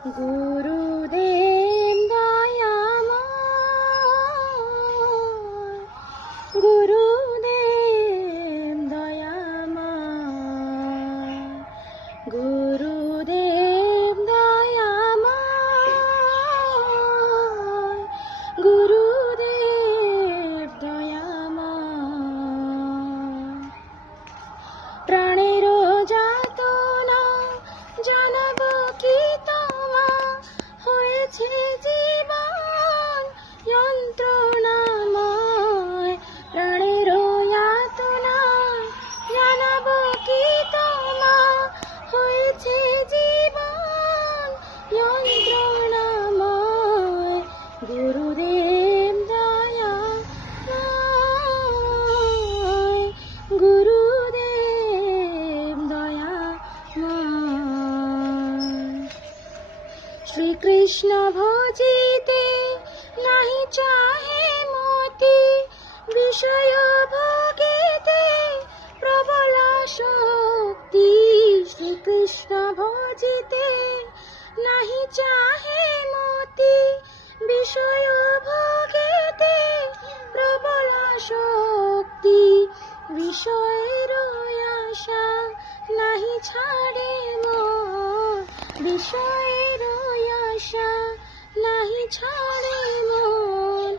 গুরুদেব দয়াময়, গুরুদেব দয়াময়, গুরুদেব দয়াময়, গুরুদেব দয়াময়। প্রাণের যাতনা জানাবো কি তোমা, হয়েছে জীবন যন্ত্রণাময়। প্রাণের যাতনা জানাবো কি তোমা, হয়েছে জীবন যন্ত্রণাময়। গুরুদেব দয়াময়, গুরুদেব দয়াময়। শ্রীকৃষ্ণ ভজিতে নাহি চাহে মতি, বিষয় ভোগিতে প্রবল শক্তি। শ্রীকৃষ্ণ ভজিতে নাহি চাহে মতি, বিষয় ভোগিতে প্রবল শক্তি। বিষয়ের আশা নাহি ছাড়ে মন, বিষয়ের আশা নাহি ছাড়ে মন।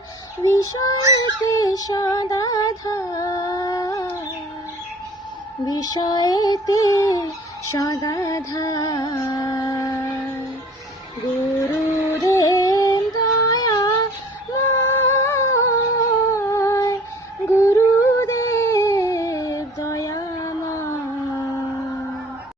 বিষয়েতে সদা ধার, বিষয়েতে সদা ধার।